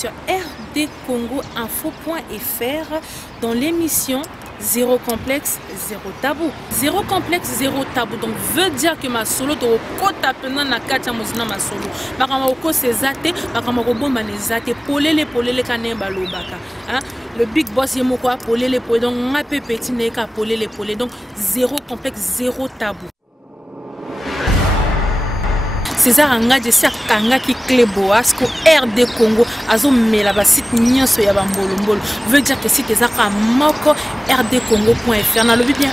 sur rdcongoinfo.fr dans l'émission Zéro complexe, zéro tabou. Zéro complexe, zéro tabou. Donc, veut dire que ma solo, tu as na kacha mozina ma solo. Bakamako c'est zate, bakamako bomba ne zate, polele kanemba lobaka. Le big boss est quoi? Polele, donc on a petit neka polele. Donc, zéro complexe, zéro tabou. César Angadje Kanga qui Cléboas ko RD Congo azo mela ba site nyonso ya bambolo veut dire que si César moko rdcongo.fr na lobi bien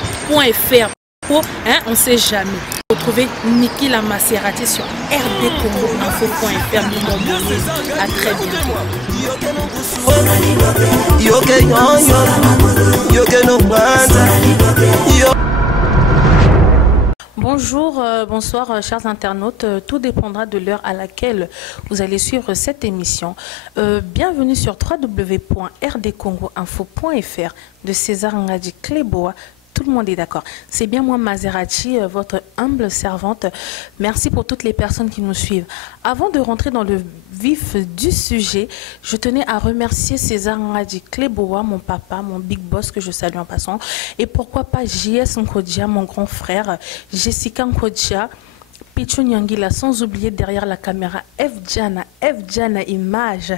.fr pour on sait jamais. Retrouvez Niki la Maserati sur rdcongoinfo.fr. À très bientôt. Bonjour, bonsoir chers internautes, tout dépendra de l'heure à laquelle vous allez suivre cette émission. Bienvenue sur www.rdcongoinfo.fr de César Ngadi Cléboa. Tout le monde est d'accord. C'est bien moi, Maserati, votre humble servante. Merci pour toutes les personnes qui nous suivent. Avant de rentrer dans le vif du sujet, je tenais à remercier César Ngadi Cléboa, mon papa, mon big boss que je salue en passant. Et pourquoi pas JS Nkodja, mon grand frère, Jessica Nkodja, Pichou Nyangila, sans oublier derrière la caméra F Jana Image,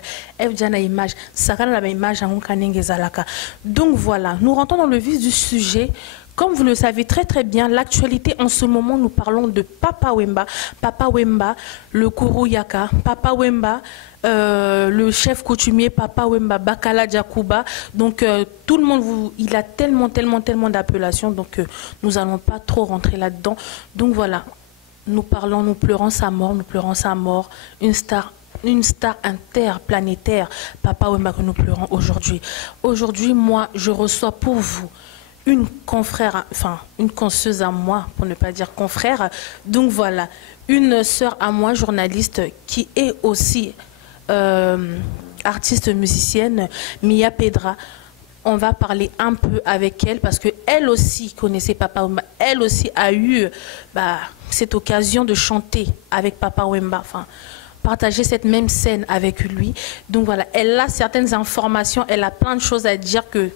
Sakana la image en Zalaka. Donc voilà, nous rentrons dans le vif du sujet. Comme vous le savez très très bien, l'actualité en ce moment, nous parlons de Papa Wemba, le Kourou Yaka, Papa Wemba, le chef coutumier Papa Wemba, Bakala Djakouba. Donc tout le monde, il a tellement d'appelations, donc nous n'allons pas trop rentrer là-dedans. Donc voilà. Nous pleurons sa mort, une star interplanétaire, Papa Wemba, que nous pleurons aujourd'hui. Aujourd'hui, moi, je reçois pour vous une confrère, enfin, une consoeuse à moi, pour ne pas dire confrère. Donc voilà, une sœur à moi, journaliste, qui est aussi artiste musicienne, Mia Pedra. On va parler un peu avec elle parce qu'elle aussi connaissait Papa Wemba. Elle aussi a eu cette occasion de chanter avec Papa Wemba, enfin, partager cette même scène avec lui. Donc voilà, elle a certaines informations, elle a plein de choses à dire que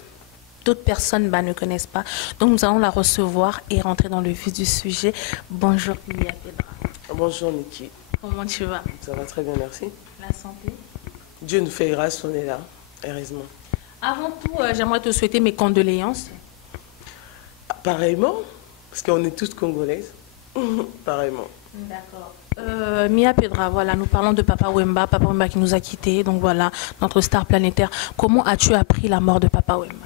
d'autres personnes ne connaissent pas. Donc nous allons la recevoir et rentrer dans le vif du sujet. Bonjour Mia Pedra. Bonjour Niki. Comment tu vas? Ça va très bien, merci. La santé? Dieu nous fait grâce, on est là, heureusement. Avant tout, j'aimerais te souhaiter mes condoléances. Pareillement, parce qu'on est tous congolaises. Pareillement. D'accord. Mia Pedra, voilà, nous parlons de Papa Wemba qui nous a quittés, donc voilà, notre star planétaire. Comment as-tu appris la mort de Papa Wemba?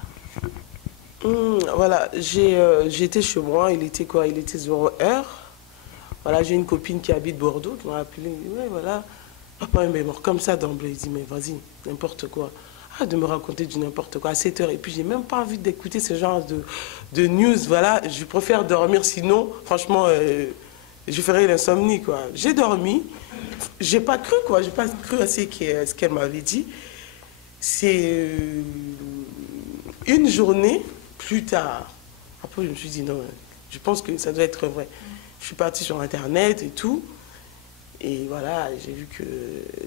Voilà, j'étais chez moi, il était quoi? Il était 0h. Voilà, j'ai une copine qui habite Bordeaux qui m'a appelé, ouais, voilà, Papa Wemba est mort comme ça d'emblée. Il dit, mais vas-y, n'importe quoi. De me raconter du n'importe quoi à 7 heures. Et puis, j'ai même pas envie d'écouter ce genre de news. Voilà, je préfère dormir. Sinon, franchement, je ferais l'insomnie, quoi. J'ai dormi. J'ai pas cru, quoi. J'ai pas cru à ce qu'elle m'avait dit. C'est une journée plus tard. Après, je me suis dit, non, je pense que ça doit être vrai. Je suis partie sur Internet et tout. Et voilà, j'ai vu que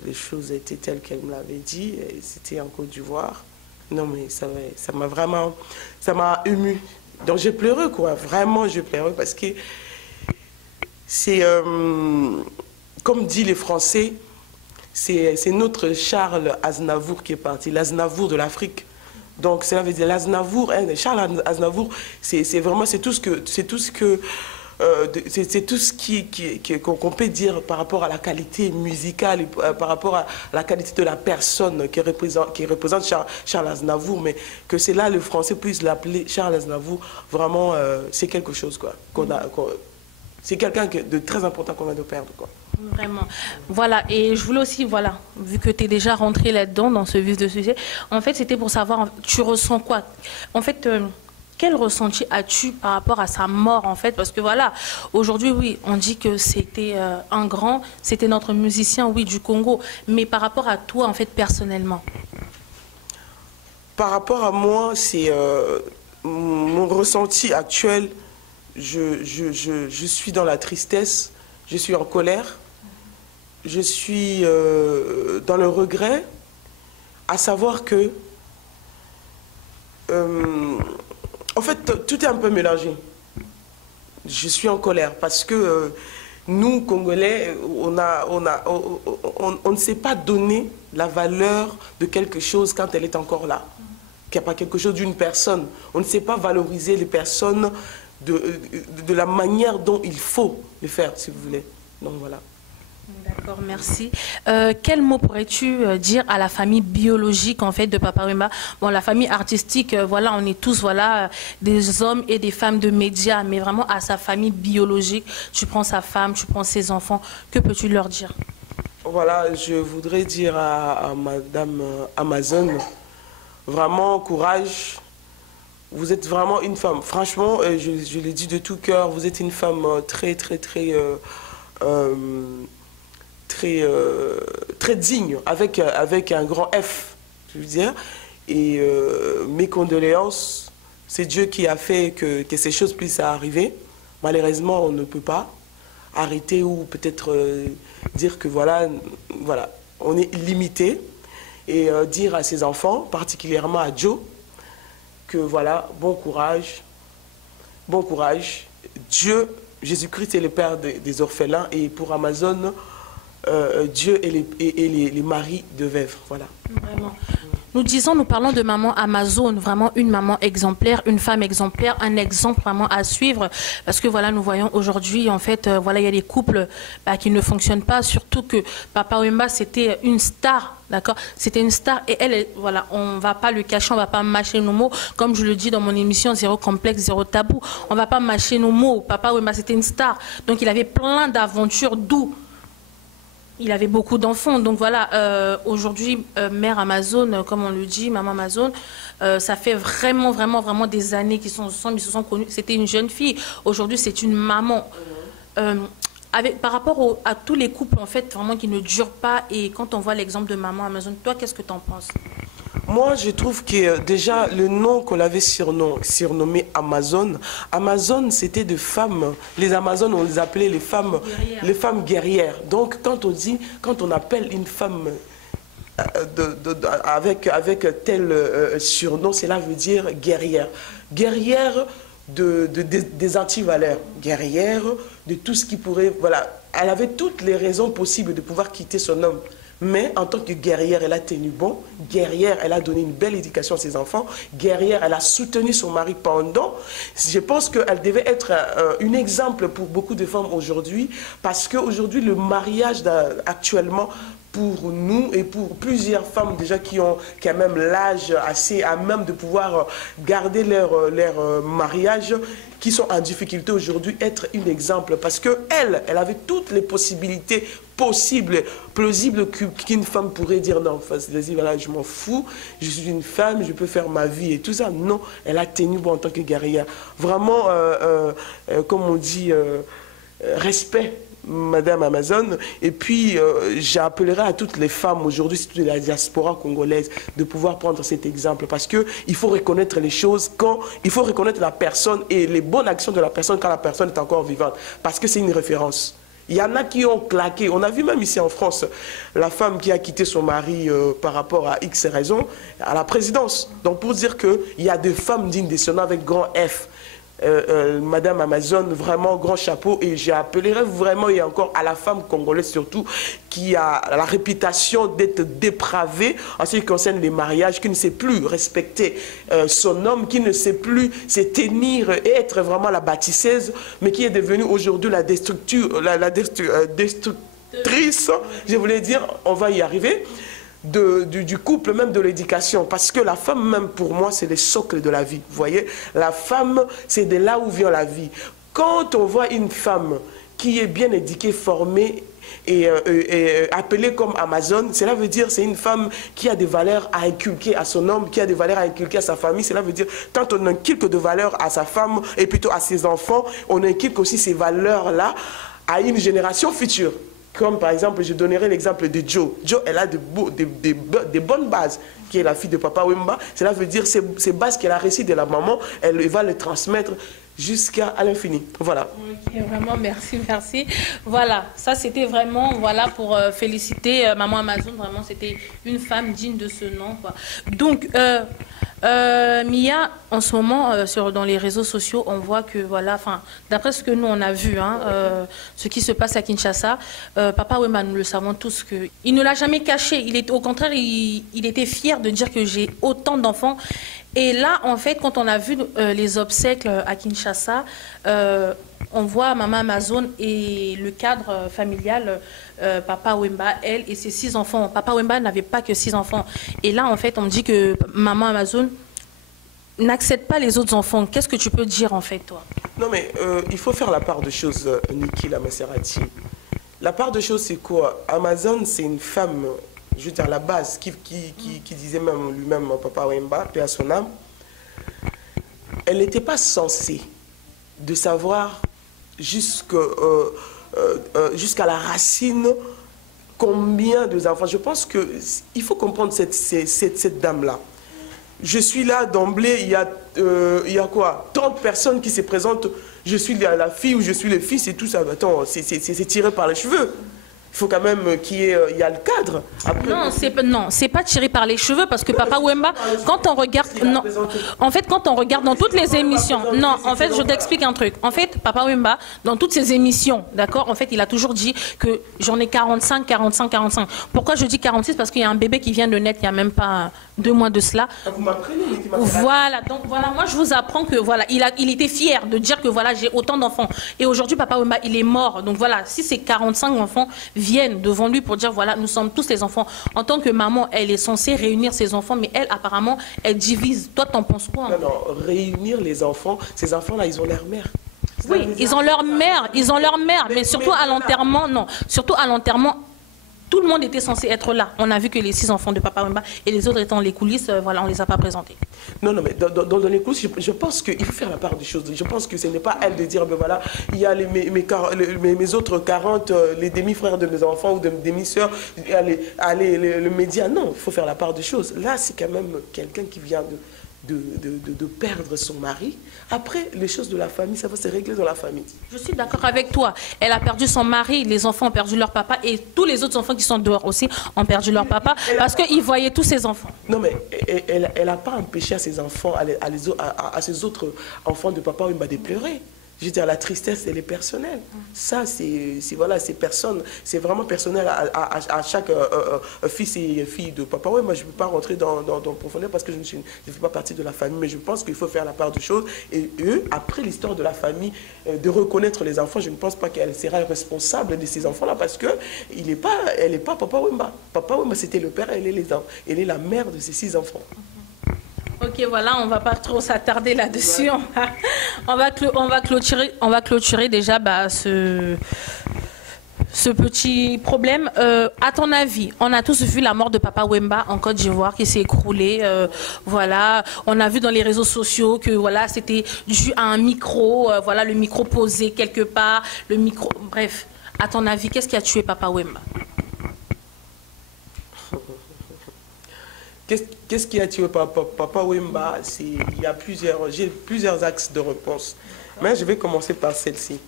les choses étaient telles qu'elle me l'avait dit. C'était en Côte d'Ivoire. Non, mais ça m'a vraiment... Ça m'a ému. Donc j'ai pleuré, quoi. Vraiment, j'ai pleuré parce que c'est... comme disent les Français, c'est notre Charles Aznavour qui est parti. L'Aznavour de l'Afrique. Donc cela veut dire l'Aznavour, Charles Aznavour, c'est vraiment... C'est tout ce que... C'est tout ce qu'on peut dire par rapport à la qualité musicale, et par rapport à la qualité de la personne qui représente Charles Aznavour, mais que c'est là le français puisse l'appeler Charles Aznavour, vraiment c'est quelque chose, quoi. C'est quelqu'un de très important qu'on vient de perdre, quoi. Vraiment. Voilà, et je voulais aussi, voilà, vu que tu es déjà rentré là-dedans, dans ce vif de sujet, en fait, c'était pour savoir, tu ressens quoi? En fait... quel ressenti as-tu par rapport à sa mort, en fait? Parce que voilà, aujourd'hui, oui, on dit que c'était un grand, c'était notre musicien, oui, du Congo. Mais par rapport à toi, en fait, personnellement? Par rapport à moi, c'est mon ressenti actuel. Je suis dans la tristesse, je suis en colère, je suis dans le regret. à savoir que, en fait, tout est un peu mélangé. Je suis en colère parce que nous, Congolais, on ne sait pas donner la valeur de quelque chose quand elle est encore là. Qu'il n'y a pas quelque chose d'une personne. On ne sait pas valoriser les personnes de la manière dont il faut le faire, si vous voulez. Donc voilà. D'accord, merci. Quel mot pourrais-tu dire à la famille biologique en fait de Papa Wemba? Bon, la famille artistique, voilà, on est tous voilà des hommes et des femmes de médias, mais vraiment à sa famille biologique, tu prends sa femme, tu prends ses enfants, que peux-tu leur dire? Voilà, je voudrais dire à Madame Amazon, vraiment courage. Vous êtes vraiment une femme. Franchement, je le dis de tout cœur, vous êtes une femme très digne, avec un grand F, je veux dire. Et mes condoléances, c'est Dieu qui a fait que ces choses puissent arriver. Malheureusement, on ne peut pas arrêter ou peut-être dire que voilà, on est limité. Et dire à ses enfants, particulièrement à Joe, que voilà, bon courage. Dieu, Jésus-Christ est le Père des orphelins, et pour Amazon, Dieu est les maris de veuves. Voilà. Vraiment. Nous parlons de maman Amazon, vraiment une maman exemplaire, une femme exemplaire, un exemple vraiment à suivre. Parce que voilà, nous voyons aujourd'hui, en fait, voilà, il y a des couples qui ne fonctionnent pas, surtout que Papa Wemba, c'était une star, d'accord? C'était une star et elle, voilà, on ne va pas le cacher, on ne va pas mâcher nos mots. Comme je le dis dans mon émission, Zéro complexe, zéro tabou. On ne va pas mâcher nos mots. Papa Wemba, c'était une star. Donc, il avait plein d'aventures, d'où il avait beaucoup d'enfants. Donc voilà, aujourd'hui, mère Amazon, comme on le dit, maman Amazon, ça fait vraiment des années qu'ils sont ensemble, ils se sont connus. C'était une jeune fille. Aujourd'hui, c'est une maman. Par rapport à tous les couples, en fait, vraiment qui ne durent pas, et quand on voit l'exemple de maman Amazon, toi, qu'est-ce que tu en penses? Moi, je trouve que déjà, le nom qu'on avait surnommé Amazon, Amazon, c'était des femmes. Les Amazones, on les appelait les femmes guerrières. Donc, quand on appelle une femme avec tel surnom, cela veut dire guerrière. Guerrière des antivaleurs, guerrière de tout ce qui pourrait... Voilà, elle avait toutes les raisons possibles de pouvoir quitter son homme. Mais en tant que guerrière, elle a tenu bon. Guerrière, elle a donné une belle éducation à ses enfants. Guerrière, elle a soutenu son mari pendant. Je pense qu'elle devait être un exemple pour beaucoup de femmes aujourd'hui. Parce qu'aujourd'hui, le mariage actuellement, pour nous et pour plusieurs femmes déjà qui ont quand même l'âge assez à même de pouvoir garder leur mariage, qui sont en difficulté aujourd'hui, être un exemple. Parce qu'elle avait toutes les possibilités possibles, plausibles qu'une femme pourrait dire non, vas-y, voilà, je m'en fous, je suis une femme, je peux faire ma vie et tout ça. Non, elle a tenu bon en tant que guerrière. Vraiment, comme on dit, respect. Madame Amazon, et puis j'appellerai à toutes les femmes aujourd'hui, surtout de la diaspora congolaise, de pouvoir prendre cet exemple, parce qu'il faut reconnaître les choses, il faut reconnaître la personne et les bonnes actions de la personne quand la personne est encore vivante, parce que c'est une référence. Il y en a qui ont claqué, on a vu même ici en France, la femme qui a quitté son mari par rapport à X raisons, à la présidence. Donc pour dire qu'il y a des femmes dignes de ce nom avec grand F. Madame Amazon, vraiment grand chapeau, et j'appellerai vraiment, et encore à la femme congolaise surtout, qui a la réputation d'être dépravée en ce qui concerne les mariages, qui ne sait plus respecter son homme, qui ne sait plus se tenir et être vraiment la bâtisseuse, mais qui est devenue aujourd'hui la destructrice, je voulais dire, on va y arriver. Du couple, même de l'éducation, parce que la femme même pour moi c'est le socle de la vie, vous voyez, la femme c'est de là où vient la vie. Quand on voit une femme qui est bien éduquée, formée et appelée comme Amazon, cela veut dire c'est une femme qui a des valeurs à inculquer à son homme, qui a des valeurs à inculquer à sa famille. Cela veut dire quand on inculque de valeurs à sa femme et plutôt à ses enfants, on inculque aussi ces valeurs là à une génération future. Comme par exemple, je donnerai l'exemple de Joe. Joe, elle a des bonnes bases, qui est la fille de Papa Wemba. Cela veut dire ces bases qu'elle a reçues de la maman, elle va les transmettre. jusqu'à l'infini. Voilà. Ok, vraiment, merci, merci. Voilà, ça c'était vraiment, voilà, pour féliciter Maman Amazon. Vraiment, c'était une femme digne de ce nom, quoi. Donc, Mia, en ce moment, dans les réseaux sociaux, on voit que, voilà, enfin, d'après ce que nous on a vu, hein, ce qui se passe à Kinshasa, Papa Wemba, nous le savons tous, que il ne l'a jamais caché. Au contraire, il était fier de dire que j'ai autant d'enfants. Et là, en fait, quand on a vu les obsèques à Kinshasa, on voit Maman Amazon et le cadre familial, Papa Wemba, elle et ses 6 enfants. Papa Wemba n'avait pas que 6 enfants. Et là, en fait, on me dit que Maman Amazon n'accepte pas les autres enfants. Qu'est-ce que tu peux dire, en fait, toi? Non, mais il faut faire la part de choses, Niki la Maserati. La part de choses, c'est quoi? Amazon, c'est une femme, je veux dire, la base, qui disait même lui-même, Papa Wemba, paix à son âme. Elle n'était pas censée de savoir jusqu'à la racine combien d'enfants. Je pense qu'il faut comprendre cette dame-là. Je suis là d'emblée, il y a quoi? 30 personnes qui se présentent, je suis la fille ou je suis le fils et tout ça. Attends, c'est tiré par les cheveux. Il faut quand même qu'il y ait le cadre. Après, non, c'est pas tiré par les cheveux parce que Papa Wemba, quand on regarde, non, en fait, quand on regarde dans toutes les émissions, non, en fait, je t'explique un truc. En fait, Papa Wemba, dans toutes ses émissions, d'accord, en fait, il a toujours dit que j'en ai 45, 45, 45. Pourquoi je dis 46? Parce qu'il y a un bébé qui vient de naître il n'y a même pas 2 mois de cela. vous m'apprenez, Voilà, donc voilà, moi je vous apprends que voilà, il était fier de dire que voilà, j'ai autant d'enfants. Et aujourd'hui, Papa Wemba, il est mort. Donc voilà, si ces 45 enfants viennent devant lui pour dire voilà, nous sommes tous les enfants. En tant que maman, elle est censée réunir ses enfants, mais elle, apparemment, elle divise. Toi, t'en penses quoi? Non, non, réunir les enfants, ces enfants-là, ils ont leur mère. Oui, ils ont leur mère, mais surtout à l'enterrement, non. Surtout à l'enterrement, tout le monde était censé être là. On a vu que les 6 enfants de Papa Wemba et les autres étant dans les coulisses, voilà, on ne les a pas présentés. Non, non, mais dans les coulisses, je pense qu'il faut faire la part des choses. Je pense que ce n'est pas elle de dire, ben voilà, il y a mes autres 40, les demi-frères de mes enfants ou de mes demi-sœurs, le média. Non, il faut faire la part des choses. Là, c'est quand même quelqu'un qui vient de perdre son mari. Après, les choses de la famille, ça va se régler dans la famille. Je suis d'accord avec toi. Elle a perdu son mari, les enfants ont perdu leur papa et tous les autres enfants qui sont dehors aussi ont perdu leur papa parce qu'ils voyaient tous ses enfants. Non, mais elle n'a pas empêché à ses enfants, à ses autres enfants de Papa Wemba de pleurer. Je veux dire, la tristesse, elle est personnelle. Ça, c'est vraiment personnel à chaque fils et fille de Papa. Ouais, moi, je ne peux pas rentrer dans profondeur parce que je ne fais pas partie de la famille, mais je pense qu'il faut faire la part des choses. Et eux, après l'histoire de la famille, de reconnaître les enfants, je ne pense pas qu'elle sera responsable de ces enfants-là parce qu'elle n'est pas Papa Wemba. Papa Wemba, c'était le père, elle est la mère de ces 6 enfants. Ok, voilà, on ne va pas trop s'attarder là-dessus. On va clôturer déjà ce petit problème. À ton avis, on a tous vu la mort de Papa Wemba en Côte d'Ivoire qui s'est écroulée. Voilà, on a vu dans les réseaux sociaux que voilà, c'était dû à un micro. Voilà, le micro posé quelque part. Le micro. Bref, à ton avis, qu'est-ce qui a tué Papa Wemba? Qu'est-ce qui a tué Papa Wemba? J'ai plusieurs axes de réponse. Mais je vais commencer par celle-ci.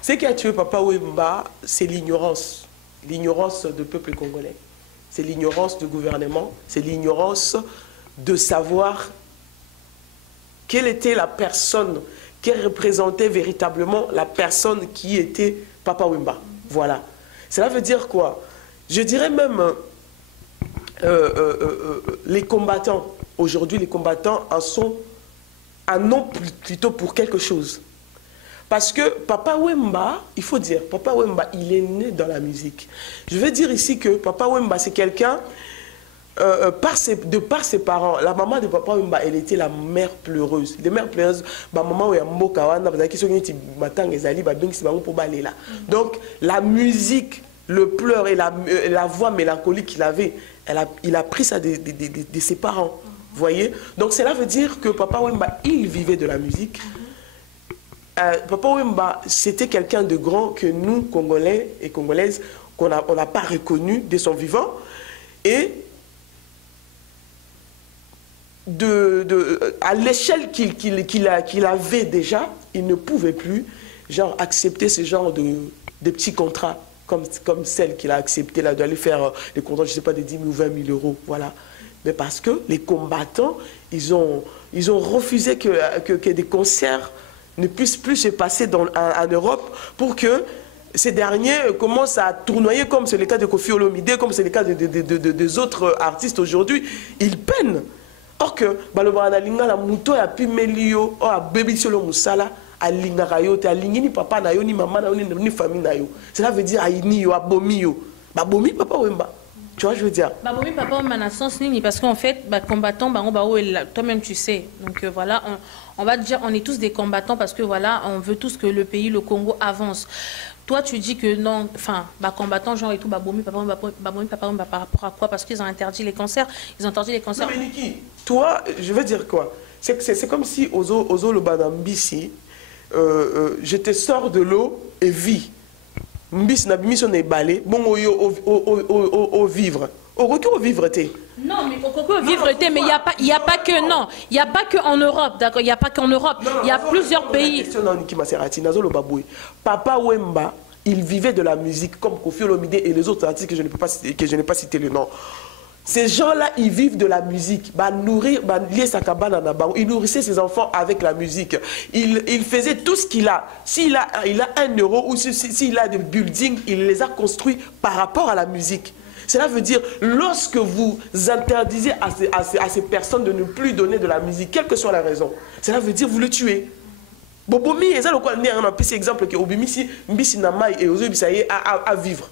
Ce qui a tué Papa Wemba, c'est l'ignorance. L'ignorance du peuple congolais. C'est l'ignorance du gouvernement. C'est l'ignorance de savoir quelle était la personne qui représentait véritablement la personne qui était Papa Wemba. Voilà. Cela veut dire quoi? Je dirais même... les combattants, aujourd'hui les combattants en sont un nom plutôt pour quelque chose. Parce que Papa Wemba, il faut dire, Papa Wemba, il est né dans la musique. Je veux dire ici que Papa Wemba, c'est quelqu'un, de par ses parents, la maman de Papa Wemba, elle était la mère pleureuse. Les mères pleureuses, maman est donc la musique, le pleur et la voix mélancolique qu'il avait, il a pris ça de ses parents. Vous voyez? Donc cela veut dire que Papa Wemba, il vivait de la musique. Papa Wemba, c'était quelqu'un de grand que nous, Congolais et Congolaises, on n'a pas reconnu de son vivant. Et à l'échelle qu'il avait déjà, il ne pouvait plus genre, accepter ce genre de petits contrats comme celle qu'il a accepté là, d'aller faire les contrats, je ne sais pas, de 10 000 ou 20 000 euros. Voilà. Mais parce que les combattants, ils ont refusé que des concerts ne puissent plus se passer en Europe pour que ces derniers commencent à tournoyer, comme c'est le cas de Koffi Olomide, comme c'est le cas des autres artistes aujourd'hui. Ils peinent. Or que, balobana linga la muto ya pimelio, o a baby solo musala, a linga rayo, te a lingi ni papa na yo, ni maman na yo, ni famille na yo. Cela veut dire aïni yo, abomi yo. Babomi papa wemba. Tu vois, je veux dire. Babomi papa wemba na sens nini, parce qu'en fait, combattant, toi-même tu sais. Donc voilà, on va dire, on est tous des combattants parce que voilà, on veut tous que le pays, le Congo avance. Toi, tu dis que non, enfin, combattants, genre et tout, babomi papa wemba par rapport à quoi? Parce qu'ils ont interdit les concerts. Ils ont interdit les concerts. Non, mais Niki, toi, je veux dire quoi? C'est comme si Ozo le Banambisi, je te sors de l'eau et vis. Mbis na mission est balé, bon au vivre. Au vivre t'es. Non, mais au vivre t'es, mais il y a pas que non, il y a pas que en Europe, d'accord, il y a pas qu'en Europe, il y a plusieurs pays. Papa Wemba, il vivait de la musique comme Koffi Olomide et les autres artistes que je n'ai pas cité le nom. Ces gens-là, ils vivent de la musique. Il nourrissait ses enfants avec la musique. Il faisait tout ce qu'il a. S'il a 1 euro ou s'il a des buildings, il les a construits par rapport à la musique. Cela veut dire, lorsque vous interdisez à ces personnes de ne plus donner de la musique, quelle que soit la raison, cela veut dire vous le tuez. Bobomi, c'est un petit exemple que Obimisi, Mbisi Namai et Ozobisaye à vivre.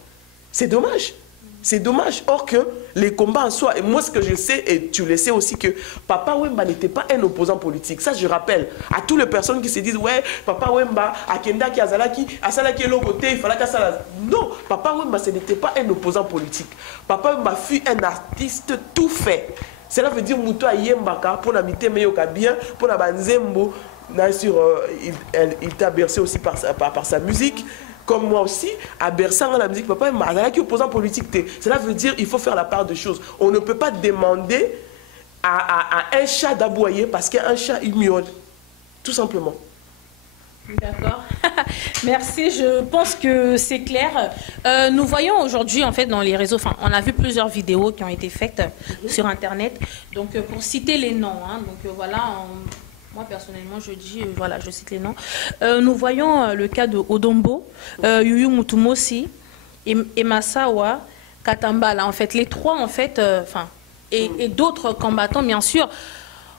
C'est dommage. C'est dommage. Or que les combats en soi, et moi ce que je sais, et tu le sais aussi, que Papa Wemba n'était pas un opposant politique. Ça je rappelle à toutes les personnes qui se disent, ouais, Papa Wemba, Akenda qui Azalaki, Asalaki est l'autre côté, il fallait qu'à ça. Non, Papa Wemba ce n'était pas un opposant politique. Papa Wemba fut un artiste tout fait. Cela veut dire, Mouto Ayembaka, pour l'habiter meilleur bien, pour la banzembo, il t'a bercé aussi par sa musique. Comme moi aussi, à Bersan, la musique, papa, il qui est opposant politique. Cela veut dire qu'il faut faire la part des choses. On ne peut pas demander à un chat d'aboyer parce qu'un chat, il miaule. Tout simplement. D'accord. Merci, je pense que c'est clair. Nous voyons aujourd'hui, en fait, dans les réseaux, enfin, on a vu plusieurs vidéos qui ont été faites sur Internet. Donc, pour citer les noms, hein, donc voilà... Moi, personnellement, je dis, voilà, je cite les noms. Nous voyons le cas de Odombo, Yuyu Mutumosi, et Massawa, Katambala. En fait, les trois, en fait, et d'autres combattants, bien sûr.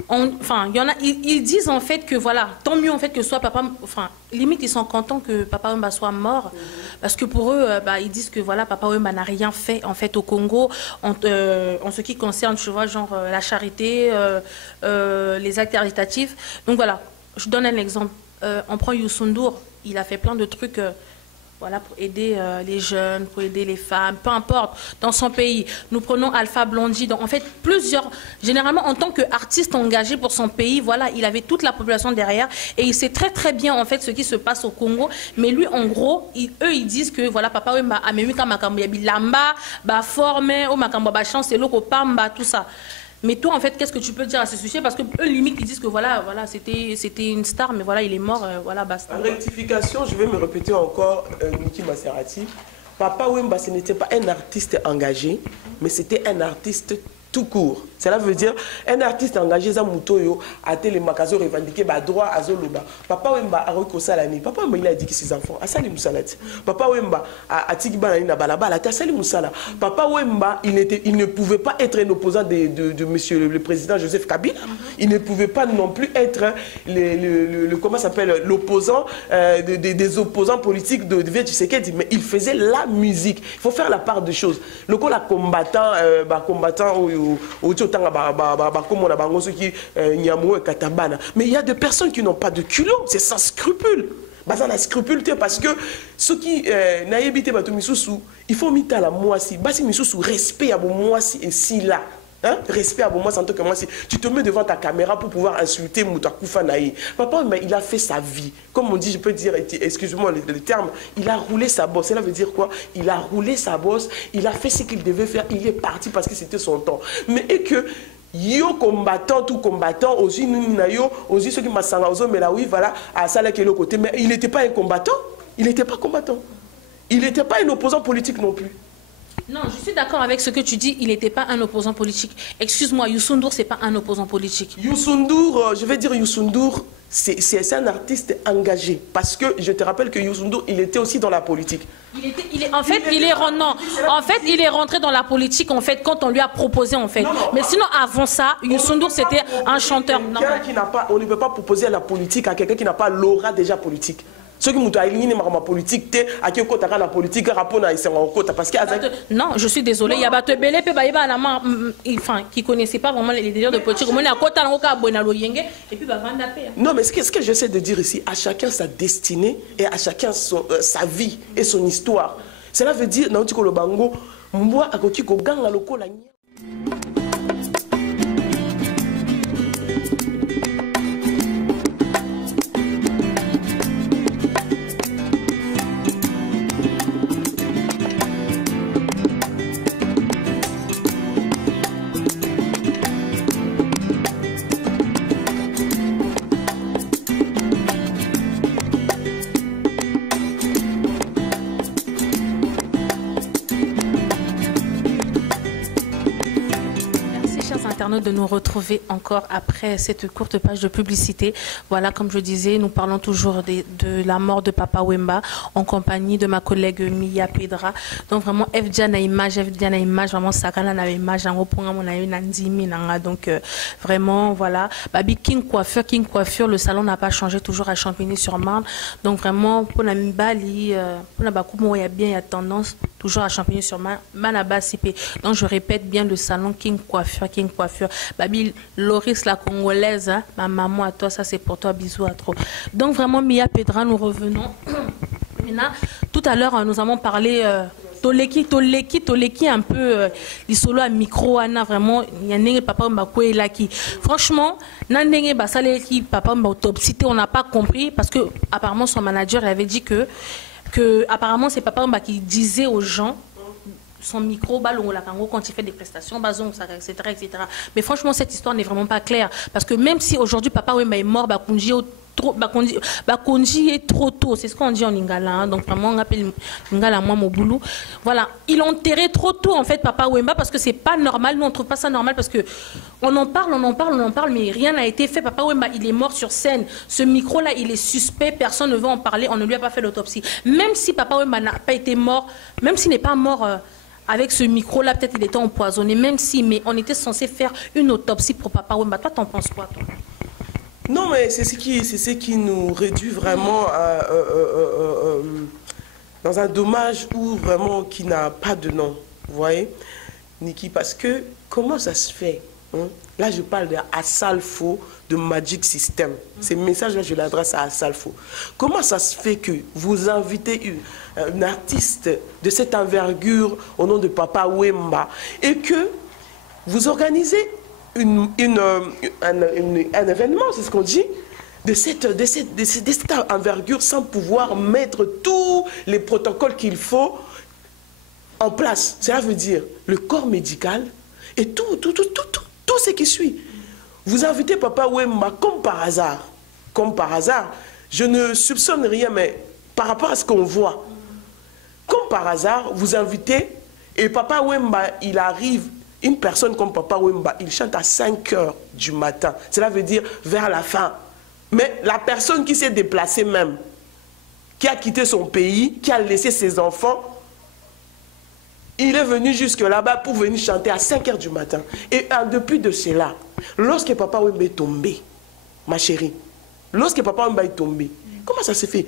Enfin, il y en a, ils disent en fait que voilà, tant mieux en fait que soit papa, enfin, limite ils sont contents que Papa Wemba soit mort, parce que pour eux, ils disent que voilà, Papa Wemba n'a rien fait en fait au Congo en ce qui concerne, tu vois, genre la charité, les actes caritatifs. Donc voilà, je donne un exemple. On prend Youssou N'Dour, il a fait plein de trucs. Voilà, pour aider les jeunes, pour aider les femmes, peu importe, dans son pays. Nous prenons Alpha Blondy, donc en fait, généralement en tant qu'artiste engagé pour son pays, voilà, il avait toute la population derrière et il sait très très bien en fait ce qui se passe au Congo. Mais lui, en gros, eux, ils disent que voilà, Papa Wemba a même makambo ya bilamba, ba formé, o makambo ba chance, et loko pamba, tout ça. Mais toi, en fait, qu'est-ce que tu peux dire à ce sujet? Parce que eux, limite, ils disent que voilà, c'était une star, mais voilà, il est mort, voilà, basta. En rectification, je vais me répéter encore, Niki Maserati. Papa Wemba, ce n'était pas un artiste engagé, mais c'était un artiste tout court. Cela veut dire un artiste engagé, Zamutoyo, a été les makazo revendiqué, droit à Zoloba. Papa Wemba a recossé à l'année. Papa Wemba, il a dit que ses enfants, à Sali Moussalati. Papa Wemba a Tigibana na Balabala, à Sali Moussala. Papa Wemba, il ne pouvait pas être un opposant de monsieur le président Joseph Kabila. Il ne pouvait pas non plus être comment s'appelle, l'opposant des opposants politiques de Vieux Tshisekedi. Mais il faisait la musique. Il faut faire la part des choses. Le coup, la combattant, mais il y a des personnes qui n'ont pas de culot, c'est sans scrupule. Parce que ceux qui il faut mettre à la moisi, respect à moisi et si là. Hein? Respect à moi, en tant que moi, tu te mets devant ta caméra pour pouvoir insulter Moutakou Naï. Papa, mais il a fait sa vie. Comme on dit, je peux dire, excusez-moi le terme, il a roulé sa bosse. Cela veut dire quoi? Il a roulé sa bosse, il a fait ce qu'il devait faire, il est parti parce que c'était son temps. Mais et que yo combattant ou combattant aussi nous nayo aussi ceux qui m'a sanga ozo mais là oui voilà à ça là qui est le côté mais il n'était pas un combattant, il n'était pas combattant. Il n'était pas un opposant politique non plus. Non, je suis d'accord avec ce que tu dis, il n'était pas un opposant politique. Excuse-moi, Youssou N'Dour, ce n'est pas un opposant politique. Youssou N'Dour, je vais dire Youssou N'Dour, c'est un artiste engagé. Parce que je te rappelle que Youssou N'Dour, il était aussi dans la politique. Il est rentré dans la politique en fait quand on lui a proposé en fait. Non, mais sinon avant ça, Youssou N'Dour c'était un chanteur. On ne peut pas proposer à la politique à quelqu'un qui n'a pas l'aura déjà politique. Ceux qui m'ont aligné ma politique, à qui côté la politique, parce que non, je suis désolée. Il y a Bato Belé, qui ne connaissait pas vraiment les délires de politique. Non, mais ce que j'essaie de dire ici, à chacun sa destinée et à chacun sa vie et son histoire. Cela veut dire, dans le bango, moi, à côté de gang, la de nous retrouver encore après cette courte page de publicité. Voilà, comme je disais, nous parlons toujours de la mort de Papa Wemba en compagnie de ma collègue Mia Pedra. Donc vraiment, FDN image, vraiment Sakana na image, donc vraiment, voilà. Babi King Coiffure, le salon n'a pas changé, toujours à Champigny-sur-Marne. Donc vraiment, pour la Mibali, pour la Bakoumo, il y a bien, il y a tendance toujours à Champigny-sur-Marne, Manaba CP. Donc je répète bien le salon King Coiffure. Babi Loris la Congolaise, hein? Ma maman à toi, ça c'est pour toi, bisous à trop. Donc vraiment Mia Pedra, nous revenons. Tout à l'heure nous avons parlé Toleki un peu l'isolo à micro Anna vraiment il y a papa Mbakwe là qui franchement nandenge basale qui papa Mbotopsité on n'a pas compris parce que apparemment son manager avait dit que apparemment c'est papa Mba qui disait aux gens son micro, quand il fait des prestations, etc., etc. Mais franchement, cette histoire n'est vraiment pas claire. Parce que même si aujourd'hui, Papa Wemba est mort, Bakunji est trop tôt. C'est ce qu'on dit en Lingala. Hein. Donc vraiment, on appelle Lingala, moi, mon boulot. Voilà. Il a enterré trop tôt, en fait, Papa Wemba, parce que c'est pas normal. Nous, on ne trouve pas ça normal parce que on en parle, mais rien n'a été fait. Papa Wemba, il est mort sur scène. Ce micro-là, il est suspect. Personne ne veut en parler. On ne lui a pas fait l'autopsie. Même si Papa Wemba n'a pas été mort, même s'il n'est pas mort... avec ce micro-là, peut-être il était empoisonné, même si, mais on était censé faire une autopsie pour Papa Wemba. Toi, t'en penses quoi, toi? Non, mais c'est ce qui nous réduit vraiment dans un dommage où vraiment qui n'a pas de nom, vous voyez, Niki, parce que comment ça se fait hein? Là, je parle de Assalfo, de Magic System. Ces messages-là, je l'adresse à Assalfo. Comment ça se fait que vous invitez une artiste de cette envergure au nom de Papa Wemba et que vous organisez un événement, c'est ce qu'on dit, de cette envergure sans pouvoir mettre tous les protocoles qu'il faut en place? Cela veut dire le corps médical et tout ce qui suit. Vous invitez Papa Wemba comme par hasard. Comme par hasard. Je ne soupçonne rien, mais par rapport à ce qu'on voit, comme par hasard, vous invitez et Papa Wemba, il arrive, une personne comme Papa Wemba, il chante à 5 heures du matin. Cela veut dire vers la fin. Mais la personne qui s'est déplacée même, qui a quitté son pays, qui a laissé ses enfants, il est venu jusque là-bas pour venir chanter à 5 heures du matin. Et depuis de cela, lorsque Papa Wemba est tombé, ma chérie, lorsque Papa Wemba est tombé, comment ça s'est fait?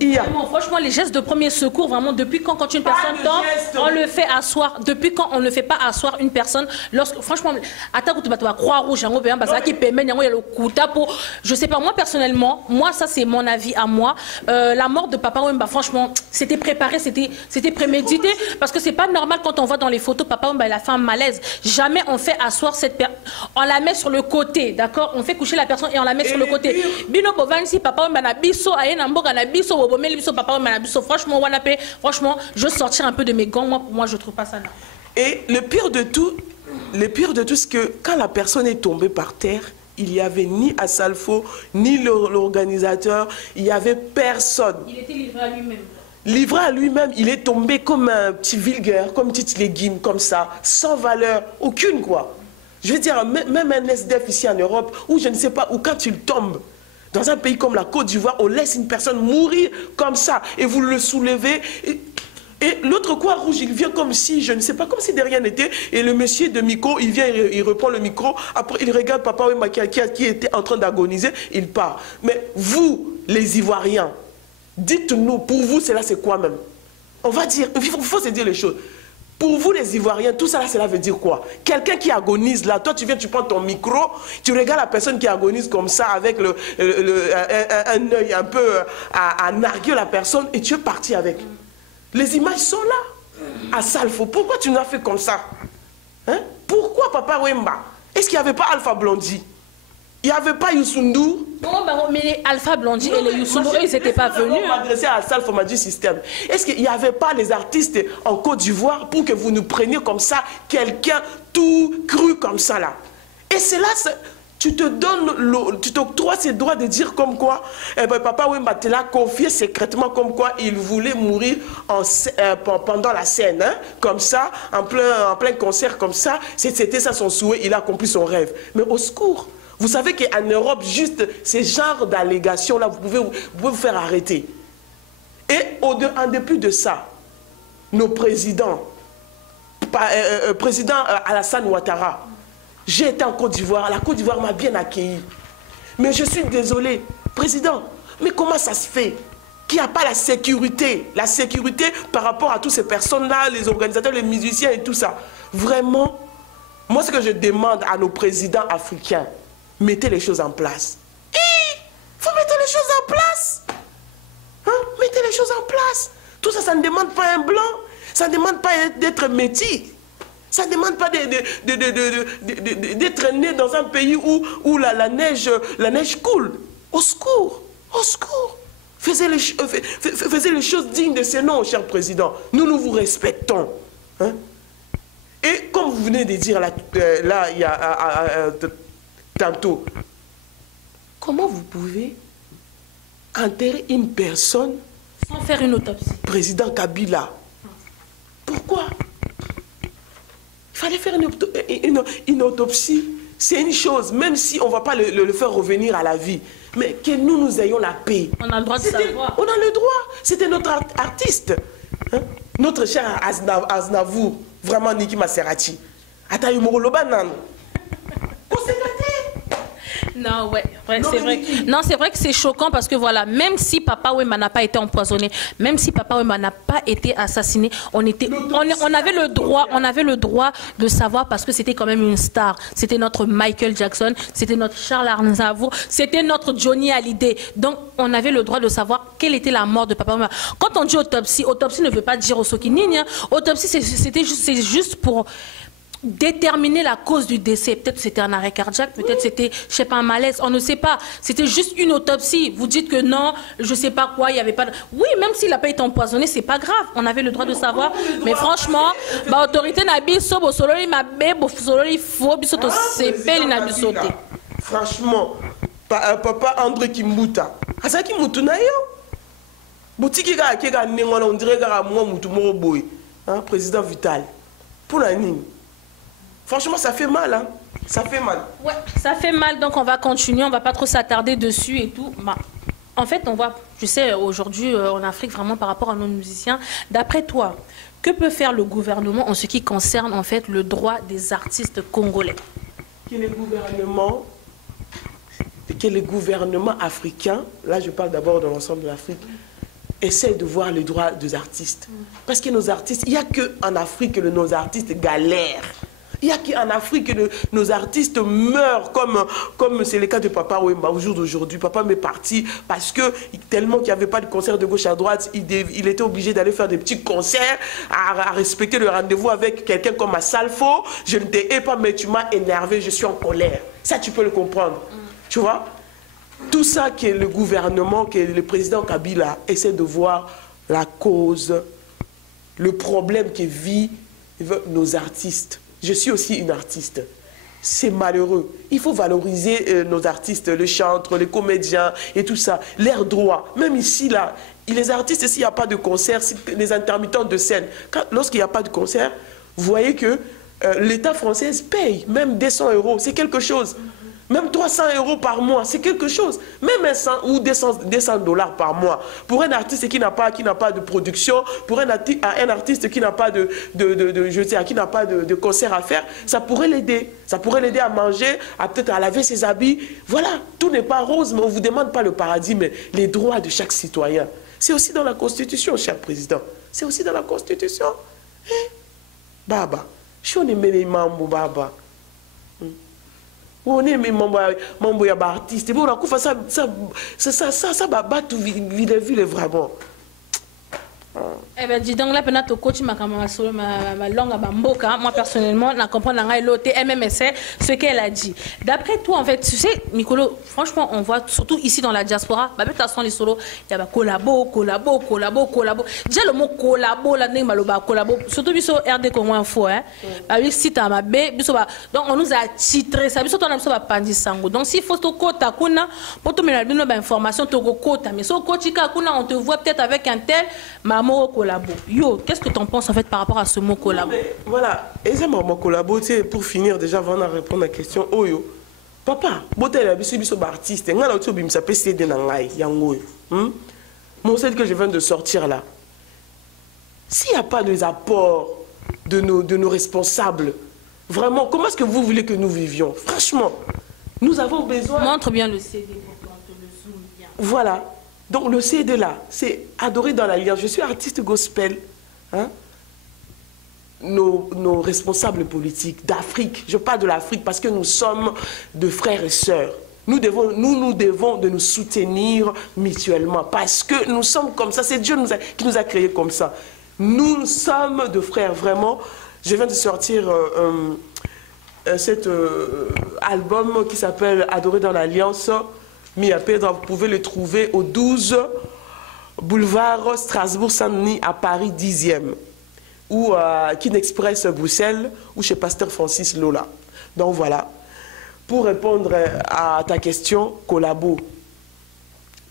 Vraiment, franchement, les gestes de premier secours, vraiment, depuis quand une personne tombe, on le fait asseoir. Depuis quand on ne fait pas asseoir une personne, lorsque, franchement, Croix-Rouge, je sais pas, moi personnellement, moi ça c'est mon avis à moi, la mort de Papa Wemba, franchement, c'était préparé, c'était prémédité, parce que c'est pas normal quand on voit dans les photos, Papa Wemba, il a fait un malaise. Jamais on fait asseoir cette personne, on la met sur le côté, d'accord? On fait coucher la personne et on la met sur le côté. Bino Bovansi, Papa Wemba na biso, Ayenamboga na biso, franchement, je veux sortir un peu de mes gants. Moi je trouve pas ça là. Et le pire de tout, le pire de tout, c'est que quand la personne est tombée par terre, il n'y avait ni Asalfo, ni l'organisateur, il n'y avait personne. Il était livré à lui-même. Livré à lui-même, il est tombé comme un petit vulgaire, comme une petite légume, comme ça, sans valeur, aucune quoi. Je veux dire, même un SDF ici en Europe, où je ne sais pas, où quand il tombe, dans un pays comme la Côte d'Ivoire, on laisse une personne mourir comme ça, et vous le soulevez. Et l'autre coin rouge, il vient comme si, je ne sais pas, comme si de rien n'était. Et le monsieur de micro, il vient, il reprend le micro. Après, il regarde Papa Wemba qui était en train d'agoniser. Il part. Mais vous, les Ivoiriens, dites-nous, pour vous, cela c'est quoi même? On va dire, il faut se dire les choses. Pour vous, les Ivoiriens, tout ça, cela veut dire quoi? Quelqu'un qui agonise là, toi tu viens, tu prends ton micro, tu regardes la personne qui agonise comme ça, avec un œil un peu à narguer la personne, et tu es parti avec. Les images sont là. À Salfo, pourquoi tu nous as fait comme ça? Hein? Pourquoi Papa Wemba? Est-ce qu'il n'y avait pas Alpha Blondy? Il n'y avait pas Youssou N'Dour? Non, mais les Alpha Blondy et les Youssou N'Dour, ils n'étaient pas venus. Je m'adressais à Salfo Madu System. Est-ce qu'il n'y avait pas les artistes en Côte d'Ivoire pour que vous nous preniez comme ça, quelqu'un tout cru comme ça là? Et c'est là... Tu te donnes, tu t'octroies ces droits de dire comme quoi, Papa Wemba te l'a confié secrètement comme quoi il voulait mourir pendant la scène, hein, comme ça, en plein concert comme ça, c'était ça son souhait, il a accompli son rêve. Mais au secours, vous savez qu'en Europe, juste ces genres d'allégations-là, vous pouvez vous faire arrêter. Et en dépit de ça, nos présidents, président Alassane Ouattara, j'ai été en Côte d'Ivoire, la Côte d'Ivoire m'a bien accueilli. Mais je suis désolé, président, mais comment ça se fait qu'il n'y a pas la sécurité par rapport à toutes ces personnes-là, les organisateurs, les musiciens et tout ça? Vraiment, moi ce que je demande à nos présidents africains, mettez les choses en place. Faut mettre les choses en place. Hein? Mettez les choses en place. Tout ça, ça ne demande pas un blanc, ça ne demande pas d'être métis. Ça ne demande pas d'être né dans un pays où la neige coule. Au secours, au secours. Faisez les choses dignes de ce nom, cher président. Nous vous respectons. Hein? Et comme vous venez de dire là il y a tantôt, comment vous pouvez enterrer une personne sans faire une autopsie? Président Kabila. Pourquoi? Il fallait faire une autopsie. C'est une chose, même si on ne va pas le faire revenir à la vie. Mais que nous ayons la paix. On a le droit de savoir. On a le droit. C'était notre artiste. Hein? Notre cher Aznavour. Vraiment Niki Maserati. Atayu Morolobanan. Non, ouais c'est vrai. Non, c'est vrai que c'est choquant parce que voilà, même si Papa Wemba n'a pas été empoisonné, même si Papa Wemba n'a pas été assassiné, on avait le droit de savoir parce que c'était quand même une star. C'était notre Michael Jackson, c'était notre Charles Aznavour, c'était notre Johnny Hallyday. Donc, on avait le droit de savoir quelle était la mort de Papa Wemba. Quand on dit autopsie, autopsie ne veut pas dire au sokinini. Hein. Autopsie, c'est juste pour déterminer la cause du décès. Peut-être c'était un arrêt cardiaque, peut-être c'était, je sais pas, un malaise, on ne sait pas. C'était juste une autopsie. Vous dites que non, je sais pas quoi, il n'y avait pas de... Oui, même s'il n'a pas été empoisonné, c'est pas grave. On avait le droit de savoir. Mais franchement, l'autorité n'a pas franchement, Papa André Kimbuta, Asaki Mutunayo, Boutiki Kega Nengon, on dirait que moi, Moutumoro Boy, président Vital. Pour la ligne. Franchement, ça fait mal, hein. Ça fait mal. Ouais, ça fait mal, donc on va continuer, on va pas trop s'attarder dessus et tout. Bah, en fait, on voit, je sais, aujourd'hui en Afrique, vraiment par rapport à nos musiciens, d'après toi, que peut faire le gouvernement en ce qui concerne en fait le droit des artistes congolais? Que les gouvernements africains, là je parle d'abord de l'ensemble de l'Afrique, essaient de voir les droits des artistes. Parce que nos artistes, il n'y a qu'en Afrique que nos artistes galèrent. Il n'y a qu'en Afrique que nos artistes meurent, comme c'est le cas de Papa Wemba au jour d'aujourd'hui. Papa m'est parti parce que tellement qu'il n'y avait pas de concert de gauche à droite, il était obligé d'aller faire des petits concerts, à respecter le rendez-vous avec quelqu'un comme Asalfo. Je ne t'ai pas, mais tu m'as énervé, je suis en colère. Ça, tu peux le comprendre. Tu vois? Tout ça que le gouvernement, que le président Kabila essaie de voir la cause, le problème que vivent nos artistes. je suis aussi une artiste. C'est malheureux. Il faut valoriser nos artistes, les chantres, les comédiens et tout ça. Leurs droits. Même ici, là, les artistes, s'il n'y a pas de concert, les intermittents de scène, lorsqu'il n'y a pas de concert, vous voyez que l'État français paye même 200 €. C'est quelque chose. Même 300 € par mois, c'est quelque chose. Même 100 ou 200 $ par mois. Pour un artiste qui n'a pas de production, pour un artiste qui n'a pas de concert à faire, ça pourrait l'aider. Ça pourrait l'aider à manger, peut-être à laver ses habits. Voilà, tout n'est pas rose, mais on ne vous demande pas le paradis, mais les droits de chaque citoyen. C'est aussi dans la Constitution, cher Président. C'est aussi dans la Constitution. Baba, je ne sais pas, Baba. On est mambo ya ba artiste. Bon, on a fait ça va tout vile vraiment. Eh bien, dis donc, là, pendant que coach ma langue à Bamboka, moi personnellement, je comprends l'autre MMSR, ce qu'elle a dit. D'après toi, en fait, tu sais, Nicolo, franchement, on voit surtout ici dans la diaspora, de toute façon, les solos, il y a collabo. Déjà, le mot collabo, là, collabo, surtout, biso RD Congo Info, hein. Avec site à ma baie, donc on nous a titré ça, biso, on a pas pandi sango. Donc, s'il faut que kota kuna, pour te mettre une information, tu kota, mais si on te voit peut-être avec un tel, maman. Collabo. Yo, qu'est-ce que tu en penses en fait par rapport à ce mot collabo? Voilà, et c'est mon collabo, pour finir déjà avant de répondre à la question, oh yo, papa, boté la biso artiste, nga la bim ça peut céder dans ngai yango. Mon set que je viens de sortir là. S'il n'y a pas des apports de nos responsables, vraiment, comment est-ce que vous voulez que nous vivions? Franchement, nous avons besoin. Montre bien le CD pour qu'on te le zoome bien. Voilà. Donc le CD là, c'est Adorer dans l'Alliance. Je suis artiste gospel. Hein? Nos responsables politiques d'Afrique, je parle de l'Afrique parce que nous sommes de frères et sœurs. Nous devons de nous soutenir mutuellement parce que nous sommes comme ça. C'est Dieu qui nous a créés comme ça. Nous sommes de frères, vraiment. Je viens de sortir cet album qui s'appelle Adorer dans l'Alliance. Mia Pedra, vous pouvez le trouver au 12 boulevard Strasbourg-Saint-Denis à Paris 10e, ou à Kin Express Bruxelles, ou chez Pasteur Francis Lola. Donc voilà, pour répondre à ta question, collabo.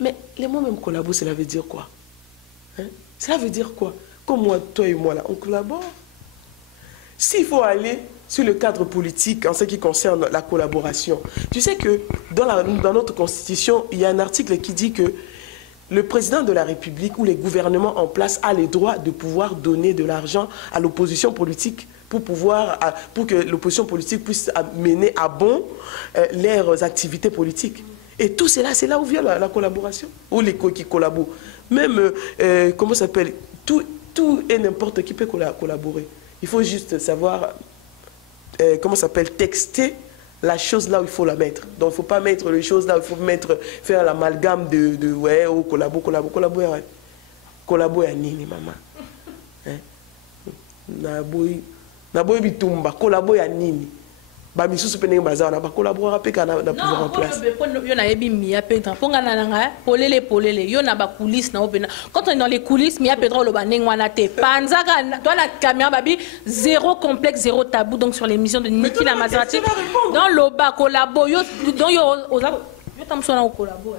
Mais les mots même collabo, cela veut dire quoi? Hein? Cela veut dire quoi? Comme moi, toi et moi là, on collabore. S'il faut aller sur le cadre politique en ce qui concerne la collaboration. Tu sais que dans notre constitution, il y a un article qui dit que le président de la République ou les gouvernements en place a le droit de pouvoir donner de l'argent à l'opposition politique pour que l'opposition politique puisse mener à bon leurs activités politiques. Et tout cela, c'est là où vient la collaboration, ou les qui collaborent. Même, comment ça s'appelle, tout et n'importe qui peut collaborer. Il faut juste savoir... comment ça s'appelle, texter la chose là où il faut la mettre. Donc il ne faut pas mettre les choses là où il faut faire l'amalgame de ouais, oh, collabo ya nini maman. Na boy bitumba, collabo ya nini. Ba misusu pene baza na ba collaborer pe kana na pouvoir en place. Non, yo na yebi Mia Pedra. Ponga na nga polele yo na ba coulisses na opena. Quand on est dans les coulisses, Mia Pedra lo ba nengwana te. Panzaka toi la caméra babi zéro complexe, zéro tabou donc sur l'émission de Niki la Maserati. Dans le bas collabo yo donc yo tamso na collabo.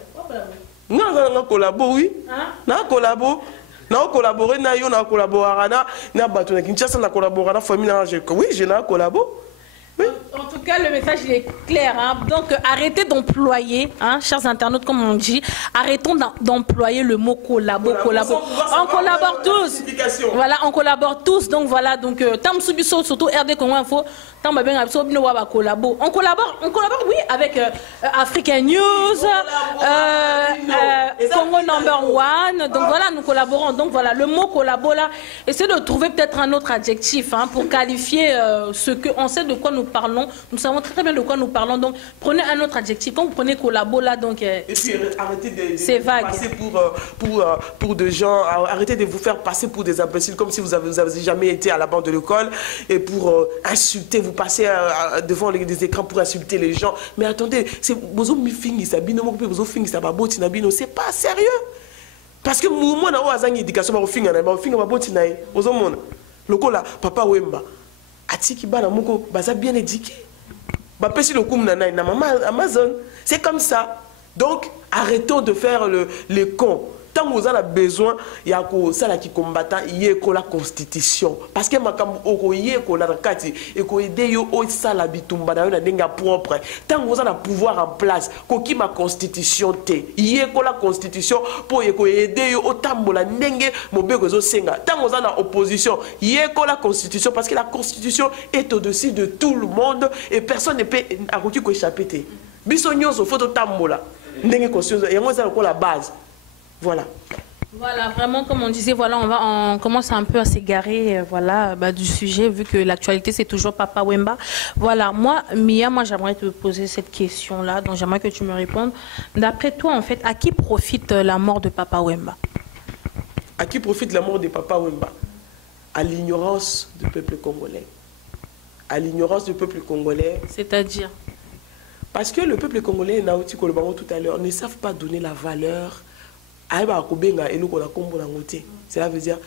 Non, na collabo oui. Na collabo. Na collaborer na yo na collaborer na bato na Kinshasa na collaborer na famille na oui, je na collabo. Oui. En tout cas, le message il est clair. Hein? Donc, arrêtez d'employer, hein, chers internautes, comme on dit, arrêtons d'employer le mot collabo. On collabore tous. Voilà, on collabore tous. Donc, voilà. Donc, surtout RD Congo Info, on collabore, oui, avec African News, Congo #1. Donc, voilà, nous collaborons. Donc, voilà, le mot collabo là, essayez de trouver peut-être un autre adjectif hein, pour qualifier ce que on sait de quoi nous parlons. Nous savons très bien de quoi nous parlons. Donc, prenez un autre adjectif. Quand vous prenez collabo là, donc et puis arrêtez de vague. Passer pour des gens, arrêtez de vous faire passer pour des imbéciles comme si vous avez jamais été à la bande de l'école et pour insulter, vous passez devant des écrans pour insulter les gens. Mais attendez, c'est pas sérieux. Parce que moi, je suis éducation, papa Wemba. atiki bana moko baza bien éduqué. Ba pesi le kum nana na maman Amazon. C'est comme ça. Donc arrêtons de faire les cons. Tant que vous avez besoin, il y a qui combattant, il y a la constitution. Parce que il y a la carte, et qu'on aide yo ça la bitumba na yo na propre. Tant que vous avez pouvoir en place, qu'on ma constitution te, il y a la constitution pour aider yo otambola ndenge mobeko zo senga. Tant que vous avez opposition, il y a la constitution parce que la constitution est au-dessus de tout le monde et personne ne peut échapper. Bisognos au photo tambola ndenge constitution, et moi c'est la base. Voilà. Voilà, vraiment, comme on disait, voilà, on commence un peu à s'égarer voilà, du sujet, vu que l'actualité, c'est toujours Papa Wemba. Voilà, moi, Mia, j'aimerais te poser cette question-là, donc j'aimerais que tu me répondes. D'après toi, en fait, à qui profite la mort de Papa Wemba? À qui profite la mort de Papa Wemba? À l'ignorance du peuple congolais. À l'ignorance du peuple congolais. C'est-à-dire? Parce que le peuple congolais, Naouti Kolobango tout à l'heure, ne savent pas donner la valeur. Cela veut dire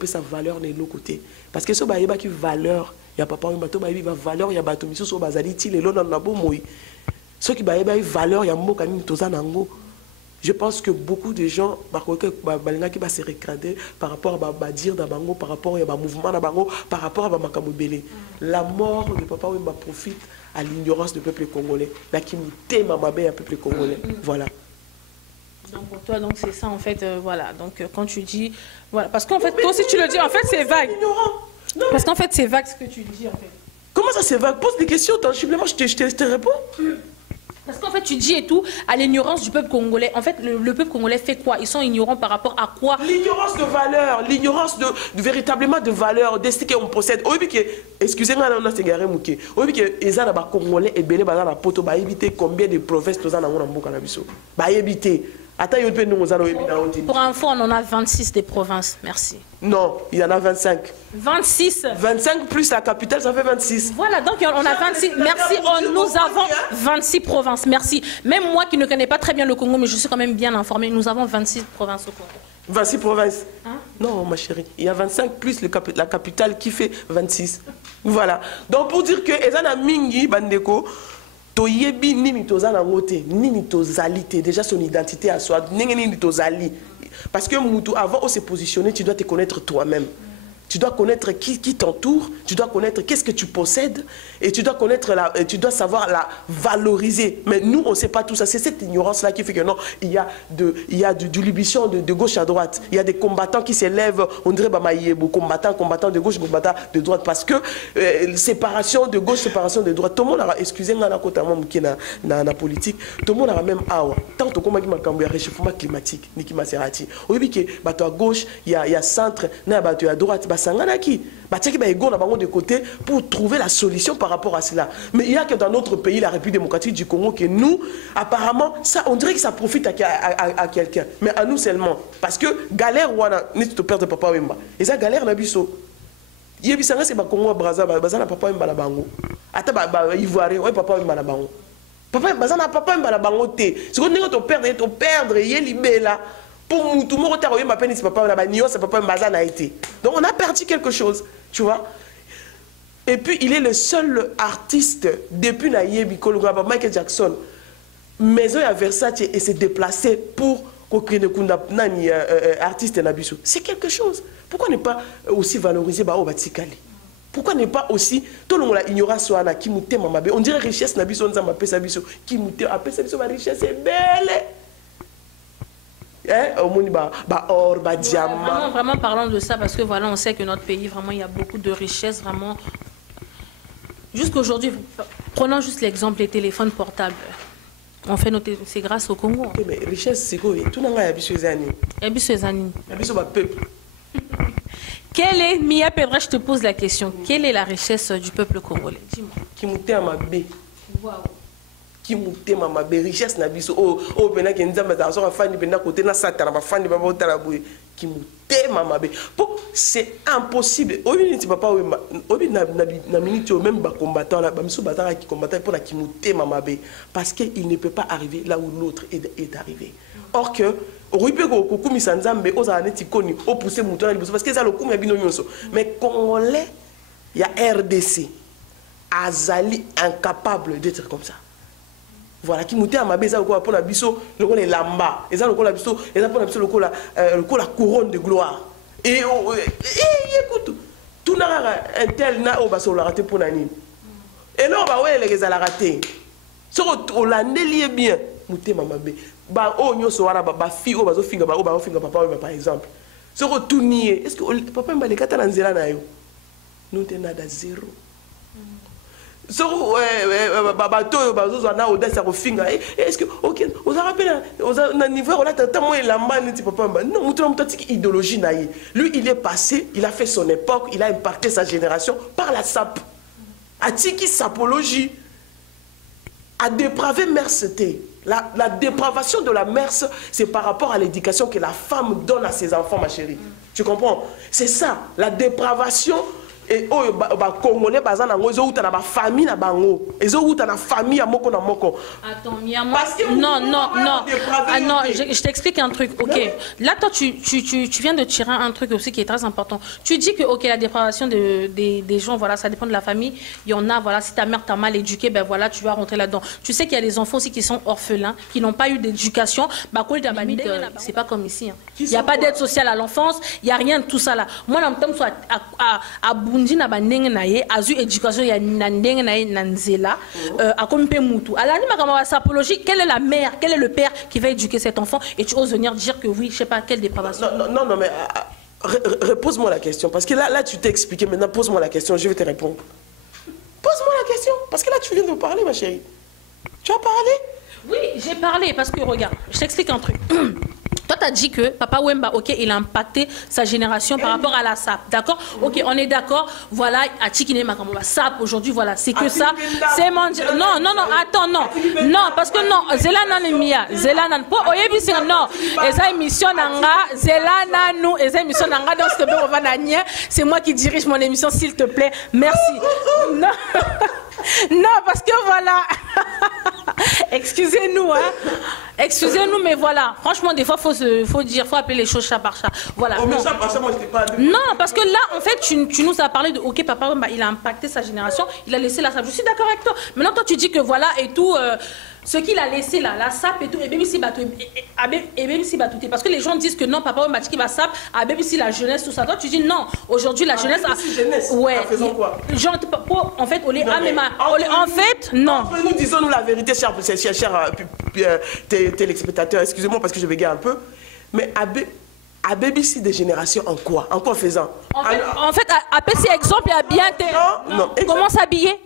qu'il sa valeur de l'autre côté. Parce que ce qui est valeur, il y a papa, il y a valeur, il y a bateau, il y a bazaliti, il y a ce qui est valeur, il y a je pense que beaucoup de gens qui va se regarder par rapport à dire d'Abango, par rapport à mouvement d'Abango, par rapport à Makamobele. La mort de papa Wemba profite à l'ignorance du peuple congolais. La qui nous thème à peuple congolais. Voilà. Donc pour toi, donc c'est ça en fait, voilà. Donc quand tu dis, voilà, parce qu'en fait, toi aussi tu le dis, en fait c'est vague. Parce qu'en fait c'est vague ce que tu dis en fait. Comment ça c'est vague? Pose des questions tangiblement, je te réponds. Parce qu'en fait tu dis et tout, à l'ignorance du peuple congolais. En fait le peuple congolais fait quoi? Ils sont ignorants par rapport à quoi? L'ignorance de valeur, l'ignorance de véritablement de valeur, de ce qu'on possède. Excusez-moi, on a ségaré mouké. Oui, que les Arabes congolais et Béné Bazana Poto, bah éviter combien de provinces tous en ont cannabis. Bah éviter. Pour info, on en a 26 des provinces. Merci. Non, il y en a 25. 26. 25 plus la capitale, ça fait 26. Voilà, donc on a 26. Merci, nous avons 26 provinces. Merci. Même moi qui ne connais pas très bien le Congo, mais je suis quand même bien informée, nous avons 26 provinces au Congo. 26 provinces? Hein? Non, ma chérie. Il y a 25 plus la capitale qui fait 26. Voilà. Donc pour dire que Ezana Mingi Bandeko, toyebi nini tozana ngote nini tozalité déjà son identité à soi nini tozali parce que avant de se positionner tu dois te connaître toi-même. Tu dois connaître qui t'entoure, tu dois connaître qu'est-ce que tu possèdes et tu dois connaître tu dois savoir la valoriser. Mais nous, on ne sait pas tout ça. C'est cette ignorance-là qui fait que non, il y a de l'ubbition de gauche à droite. Il y a des combattants qui s'élèvent, on dirait combattants de gauche, combattants de droite. Parce que séparation de gauche, séparation de droite. Tout le monde a, excusez-moi, dans la politique, tout le monde a même awa. Tant que il y a réchauffement climatique, Niki Maserati. Au début, à gauche, il y a centre, à droite. Sanganaki, de côté pour trouver la solution par rapport à cela. Mais il y a que dans notre pays, la République démocratique du Congo, que nous, apparemment, ça, on dirait que ça profite à quelqu'un. Mais à nous seulement. Parce que galère, ni tu perds de papa Wemba. Et ça galère, Nabiso. Yebisanga, c'est Congo, Braza, Bazana, papa Wemba, la bango. Ata, Ivoirien, ouais, papa Wemba, la bango. Papa Wemba, la bango, te. C'est qu'on est ton perdre, il est libéré là. Pour tout le monde, donc on a perdu quelque chose, tu vois. Et puis il est le seul artiste depuis Nayebi Michael Jackson, maison à Versace et s'est déplacé pour artiste Nabiso. C'est quelque chose. Pourquoi ne pas aussi valoriser Batikali? Pourquoi ne pas aussi tout le monde ignorance qui mouté mamabe? On dirait richesse Nabiso, on appelle ça Biso qui mouté appelle ça Biso, ma richesse est belle. Or, diamant. Vraiment parlons de ça parce que voilà, on sait que notre pays, vraiment, il y a beaucoup de richesses, vraiment. Jusqu'aujourd'hui, prenons juste l'exemple des téléphones portables. On fait noter, c'est grâce au Congo. Okay, mais richesse, c'est quoi? Tout le monde a peuple. Quelle est, Mia Pedra, je te pose la question, quelle est la richesse du peuple congolais? Dis-moi. Qui monte à ma baie. Waouh. Qui monte ma richesse na biso oh pena ke nzamba za so fani pena côté na satana ba fani ba botala boy qui monte ma be po c'est impossible obi ni papa obi na minute même ba combattant là ba miso batara qui combattant pour la qui monte ma be parce que il ne peut pas arriver là où l'autre est arrivé. Or que oripe ko kumisa nzambe oza neti koni o pousser mouton parce que ça le kumya bino nyonso mais congolais il y a RDC. Azali incapable d'être comme ça. Voilà, qui moutait à ma bise, pour la biso, le col est lamba. Et ça, le col la biso, et ça, pour la biso, le col la couronne de gloire. Et écoute, tout n'a un tel n'a au basso la raté pour l'année. Et non, bah ouais, les gars, la raté. Sur la lié bien, mouté ma bé. Bah, oh, nous sommes là, bah, fille, oh, bah, finger, bah, oh, finger, papa, par exemple. Sur tout nié. Est-ce que papa m'a les quatre ans zéro na yo? Nous t'es nada zéro. Sur bateau, bah, nous on a audace à finger. Est-ce que, ok, on a rappelé, on a un niveau, on a tellement la main, papa, non, nous t'es une idéologie naïe. Lui, il est passé, il a fait son époque, il a impacté sa génération par la sape. A tiki sapologie. A dépraver merceté. La dépravation de la mère, c'est par rapport à l'éducation que la femme donne à ses enfants, ma chérie. Tu comprends? C'est ça, la dépravation. Et oh, Congolais, ils ont une famille, ils ont une famille à moko na moko. Attends, non, je t'explique un truc. Ok, là, toi, tu viens de tirer un truc aussi qui est très important. Tu dis que ok, la dépravation des gens, voilà, ça dépend de la famille. Il y en a, voilà, si ta mère t'a mal éduqué, ben voilà, tu vas rentrer là-dedans. Tu sais qu'il y a des enfants aussi qui sont orphelins, qui n'ont pas eu d'éducation. C'est pas comme ici. Il n'y a pas d'aide sociale à l'enfance, il n'y a rien de tout ça là. Moi, je suis à bundi na bandenge na ye azu éducation ya ndenge na ye nanzela akompe mutu alani makama sapologie. Quelle est la mère, quel est le père qui va éduquer cet enfant et tu oses venir dire que oui, je sais pas quelle dépravation. Non mais repose-moi la question parce que là tu t'es expliqué, maintenant pose-moi la question, je vais te répondre. Pose-moi la question parce que là tu viens de parler, ma chérie. Tu as parlé? Oui, j'ai parlé parce que regarde, je t'explique un truc. Toi, tu as dit que Papa Wemba, ok, il a impacté sa génération par rapport à la SAP, d'accord? Ok, on est d'accord, voilà, à Tikine Makamova, SAP, aujourd'hui, voilà, c'est que ça, c'est mon... Non, attends, non, parce que non, Zelana Nemia, Zelana, pour Oyebi, c'est non, Eza émission Nanga, Zelana, nous, Eza émission Nanga, donc s'il te plaît, c'est moi qui dirige mon émission, s'il te plaît, merci. Non, non, parce que voilà, excusez-nous, hein. Excusez-nous, mais voilà, franchement, des fois, faut appeler les choses chat par chat. Voilà. Oh, non. Non, parce que là, en fait, tu nous as parlé de, ok, papa, bah, il a impacté sa génération, il a laissé la SAP. Je suis d'accord avec toi. Maintenant, toi, tu dis que voilà, et tout, ce qu'il a laissé là, la SAP et tout, et même si batouté. Parce que les gens disent que non, papa, bah, qui va SAP, même si la jeunesse, tout ça. Toi, tu dis non, aujourd'hui, la jeunesse. Jeunesse. Ouais. Faisons quoi? Genre, en fait, en fait, non. Nous disons-nous la vérité, chers téléspectateurs, excusez-moi parce que je bégaye un peu, mais à BBC des générations en quoi? En quoi faisant? En fait, à petit exemple, il y a bien... Non. Comment s'habiller?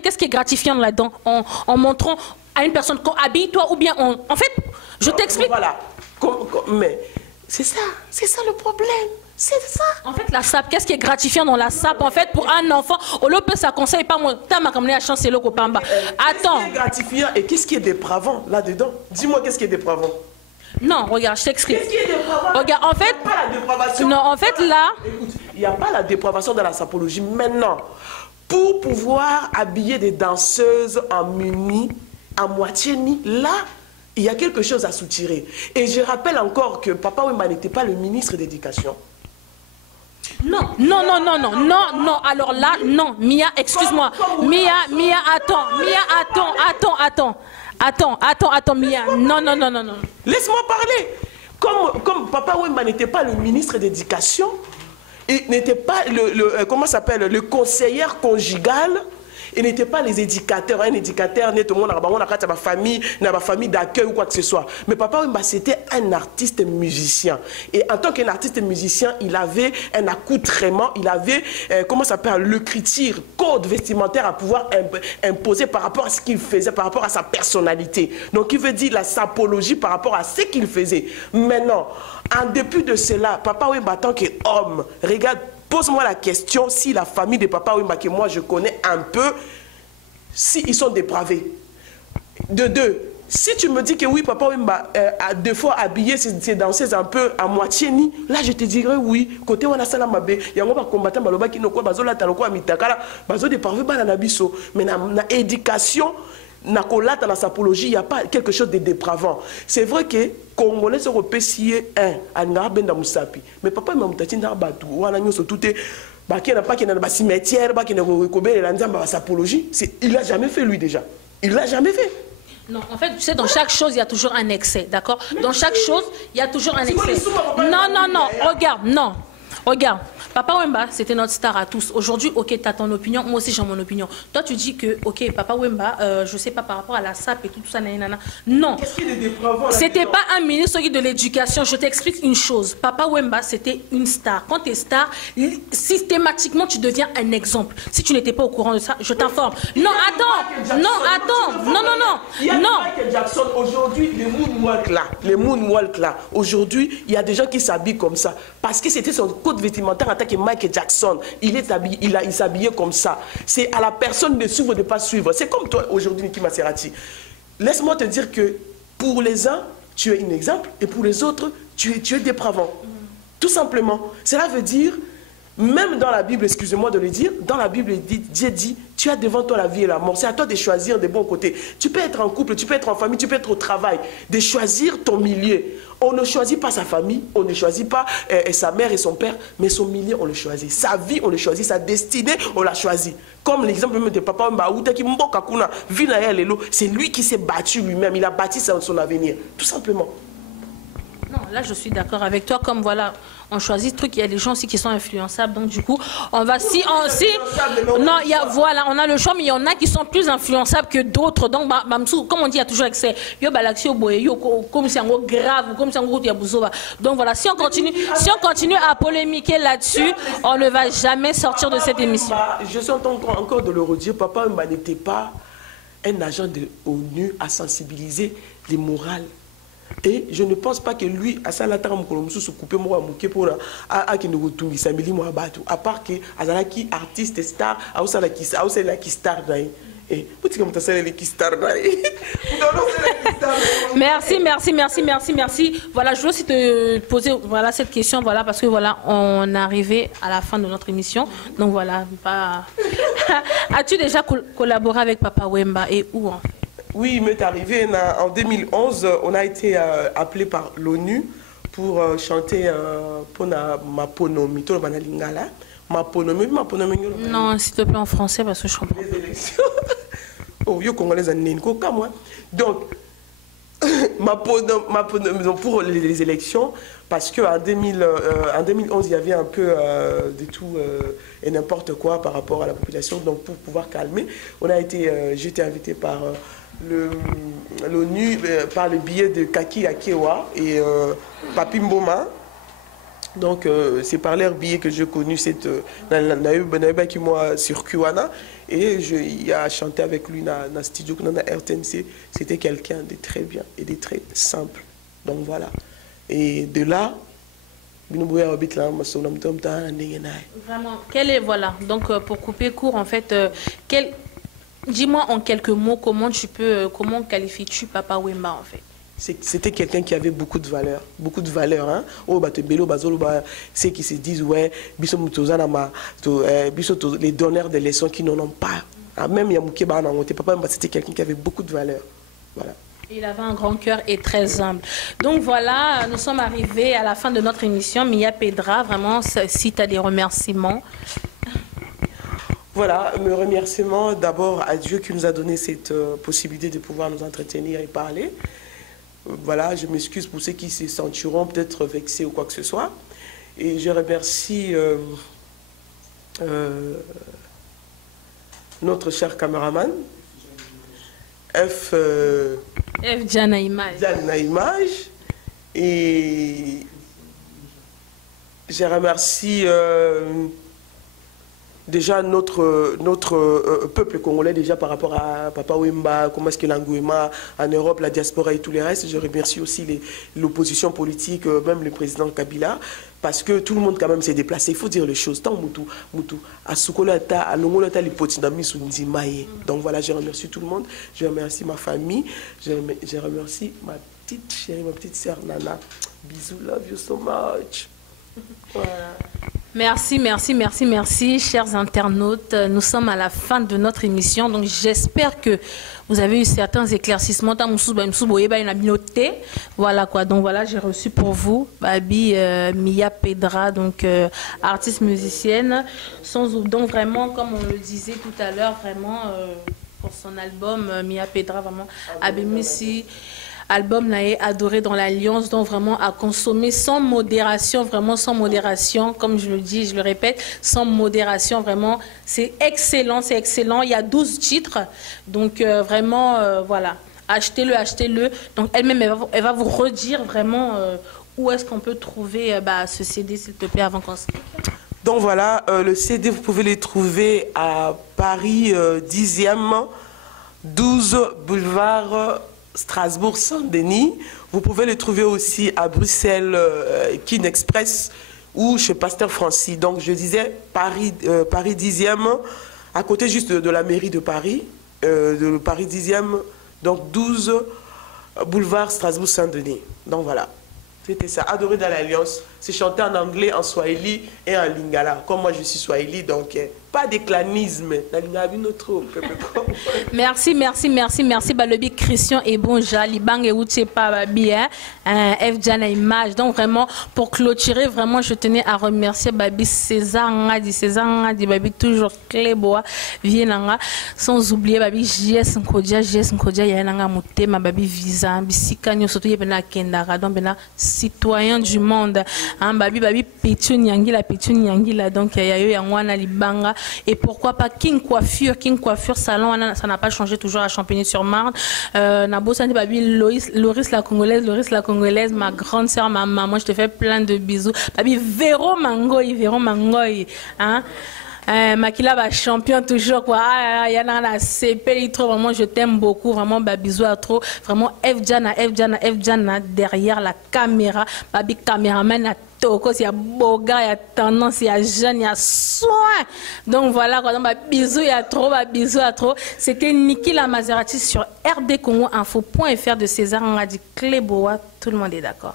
Qu'est-ce qui est gratifiant là-dedans? En montrant à une personne, habille-toi ou bien... En fait, je t'explique... Voilà. Mais c'est ça le problème. C'est ça. En fait, la SAP, qu'est-ce qui est gratifiant dans la SAP? En fait, pour un enfant, au lieu de ça conseille pas moi, t'as ma caméra chance c'est le copamba. Attends. Qu'est-ce qui est gratifiant et qu'est-ce qui est dépravant là-dedans? Dis-moi qu'est-ce qui est dépravant. Non, regarde, je t'explique. Qu'est-ce qui est dépravant? Regarde, en fait, pas la dépravation. Non, en fait là, écoute, il n'y a pas la dépravation dans la sapologie. Maintenant, pour pouvoir habiller des danseuses en muni, à moitié nu, là, il y a quelque chose à soutirer. Et je rappelle encore que Papa Wemba n'était pas le ministre d'éducation. Non, alors là, non, Mia, excuse-moi. Mia, attends, Mia, non. Laisse-moi parler. Comme Papa Wemba n'était pas le ministre d'éducation, il n'était pas le conseiller conjugal, il n'était pas les éducateurs. Un éducateur, tout le monde a ma famille d'accueil ou quoi que ce soit. Mais Papa Wemba, c'était un artiste musicien. Et en tant qu'artiste musicien, il avait un accoutrement, il avait, l'écriture, code vestimentaire à pouvoir imposer par rapport à ce qu'il faisait, par rapport à sa personnalité. Donc, il veut dire la sapologie par rapport à ce qu'il faisait. Maintenant, en dépit de cela, Papa Wemba, en tant qu'homme, regarde, pose-moi la question si la famille de Papa Wemba, que moi je connais un peu, si ils sont dépravés. De deux, si tu me dis que oui, Papa Wemba a deux fois habillé ses danseuses un peu à moitié ni, là je te dirais oui. Côté wana sala mabe, yango ba combattant baloba ki no ko bazola taloko mitakala, bazo dépravé bana na biso. Mais na éducation, na kolata na sapologie, il y a pas quelque chose de dépravant. C'est vrai que Congolais sont repéciés un, à Ngara Benda Moussapi. Mais Papa Wemba mutati na batu, wana nyoso tout est qui n'a pas qui n'a pas cimetière, qui n'a pas sapologie. Il l'a jamais fait lui déjà. Il l'a jamais fait. Non, en fait, tu sais, dans chaque chose, il y a toujours un excès, d'accord? Dans chaque chose, il y a toujours un excès. Non, non, non, regarde, non. Regarde, Papa Wemba, c'était notre star à tous. Aujourd'hui, ok, tu as ton opinion, moi aussi j'ai mon opinion. Toi, tu dis que, ok, Papa Wemba, je sais pas par rapport à la SAP et tout ça, nanana. Non, c'était pas un ministre de l'éducation. Je t'explique une chose. Papa Wemba, c'était une star. Quand tu es star, systématiquement, tu deviens un exemple. Si tu n'étais pas au courant de ça, je t'informe. Non, attends, non, attends, non, non, non. Il y a Michael Jackson, aujourd'hui, les moonwalk là, aujourd'hui, il y a des gens qui s'habillent comme ça. Parce que c'était son code vestimentaire en tant que Michael Jackson. Il s'habillait comme ça. C'est à la personne de suivre ou de ne pas suivre. C'est comme toi aujourd'hui, Niki Maserati. Laisse-moi te dire que pour les uns, tu es un exemple et pour les autres, tu es dépravant. Tout simplement. Cela veut dire, même dans la Bible, excusez-moi de le dire, dans la Bible, Dieu dit, tu as devant toi la vie et la mort. C'est à toi de choisir des bons côtés. Tu peux être en couple, tu peux être en famille, tu peux être au travail. De choisir ton milieu. On ne choisit pas sa famille, on ne choisit pas sa mère et son père, mais son milieu, on le choisit. Sa vie, on le choisit. Sa destinée, on l'a choisit. Comme l'exemple même de Papa Mbaouta qui mboka kuna, c'est lui qui s'est battu lui-même. Il a bâti son avenir. Tout simplement. Non, là je suis d'accord avec toi. Comme voilà, on choisit truc, il y a des gens aussi qui sont influençables. Donc du coup, on va non, il y a voilà, on a le choix, mais il y en a qui sont plus influençables que d'autres. Donc comme on dit, il y a toujours excès. Yo balaxio boye, yo comme c'est un gros grave, comme c'est un gros yabuzoba. Donc voilà, si on continue à polémiquer là-dessus, on ne va jamais sortir de cette émission. Je suis encore de le redire, Papa Wemba n'était pas un agent de l'ONU à sensibiliser les morales. Et je ne pense pas que lui, à part que Azalaki artiste star, star. Merci. Voilà, je veux aussi te poser voilà, cette question, voilà, parce que voilà, on est arrivé à la fin de notre émission. Donc voilà, as-tu déjà collaboré avec Papa Wemba et où en fait? Oui, il m'est arrivé en 2011, on a été appelé par l'ONU pour chanter pour ma ponomi, tout le banalingala. Ma ponomi. Non, s'il te plaît en français parce que je comprends. Les élections. Oh, yo congolais en comme moi. Donc, ma ponomi pour les élections, parce qu'en 2011, il y avait un peu de tout et n'importe quoi par rapport à la population. Donc, pour pouvoir calmer, j'ai été invité par l'ONU par le biais de Kaki Akewa et Papi Mboma. Donc, c'est par leur biais que j'ai connu cette Naïba qui moi sur Kuana. Et il a chanté avec lui dans le studio, dans la RTNC. C'était quelqu'un de très bien et de très simple. Donc voilà. Et de là, vraiment, voilà, donc pour couper court, en fait, dis-moi en quelques mots comment qualifies-tu Papa Wemba en fait? C'était quelqu'un qui avait beaucoup de valeur, hein. Ceux qui se disent ouais, les donneurs de leçons qui n'en ont pas. Même Yamouké Papa Wemba, c'était quelqu'un qui avait beaucoup de valeur. Voilà. Il avait un grand cœur et très humble. Donc voilà, nous sommes arrivés à la fin de notre émission. Mia Pedra, vraiment, si tu as des remerciements. Voilà, mes remerciements d'abord à Dieu qui nous a donné cette possibilité de pouvoir nous entretenir et parler. Voilà, je m'excuse pour ceux qui se sentiront peut-être vexés ou quoi que ce soit. Et je remercie notre cher caméraman, F. Diana Image. Et je remercie déjà notre peuple congolais déjà par rapport à Papa Wemba, comment est-ce que l'Angouma en Europe, la diaspora et tout le reste. Je remercie aussi l'opposition politique, même le président Kabila, parce que tout le monde quand même s'est déplacé. Il faut dire les choses. Tant Moutou, à Soukolata, à Longolata, les Potinami, Soundimaye. Donc voilà, je remercie tout le monde. Je remercie ma famille. Je remercie ma petite chérie, ma petite sœur Nana. Bisous, love you so much. Voilà. Merci, merci, merci, merci, chers internautes. Nous sommes à la fin de notre émission, donc j'espère que vous avez eu certains éclaircissements. Voilà quoi. Donc voilà, j'ai reçu pour vous Babi Mia Pedra, donc artiste musicienne. Donc vraiment, comme on le disait tout à l'heure, vraiment pour son album Mia Pedra, vraiment Abimisi. Album naé adoré dans l'Alliance, donc vraiment à consommer sans modération, vraiment sans modération, comme je le dis, je le répète, sans modération, vraiment, c'est excellent, c'est excellent. Il y a 12 titres, donc vraiment, voilà, achetez-le, achetez-le. Donc elle-même, elle va vous redire vraiment où est-ce qu'on peut trouver ce CD, s'il te plaît, avant qu'on se... Donc voilà, le CD, vous pouvez les trouver à Paris 10e, 12 boulevard Strasbourg-Saint-Denis. Vous pouvez le trouver aussi à Bruxelles, Kin Express ou chez Pasteur Francis. Donc je disais Paris, Paris 10e, à côté juste de la mairie de Paris, Paris 10e, donc 12 boulevard Strasbourg-Saint-Denis. Donc voilà, c'était ça. Adoré dans l'Alliance, c'est chanté en anglais, en swahili et en lingala. Comme moi je suis swahili, donc pas d'éclanisme. Merci, merci, merci, merci. Balobi Christian et Bonja, Libang et Ouchepa bien, F Image. Donc vraiment, pour clôturer, vraiment, je tenais à remercier Babi César Ngadi, Babi toujours Cléboa, Vienanga, sans oublier Babi JS Nkodia, Yananga Moutema, Babi Visa, Bisika, surtout Yepena Kendara, donc Bena citoyen du monde. Babi Pétun Yangila, donc il y a eu Yangwana Libanga. Et pourquoi pas King Coiffure salon, ça n'a pas changé, toujours à Champigny-sur-Marne. Nabo Sandi Babi Loris la Congolaise, ma grande sœur, ma maman, je te fais plein de bisous. Babi Véro Mangoy, hein. Makila va champion toujours quoi. Il y en a la CP trop, vraiment je t'aime beaucoup, vraiment bisous à trop, vraiment F Jana derrière la caméra, Babi caméraman à Toko, il y a beau gars, il y a tendance, il y a jeune, il y a soin. Donc voilà quoi, donc bisous, il y a trop, bisous à trop. C'était Niki la Maserati sur RD Congo Info.fr de César Ngadi Cléboa, tout le monde est d'accord.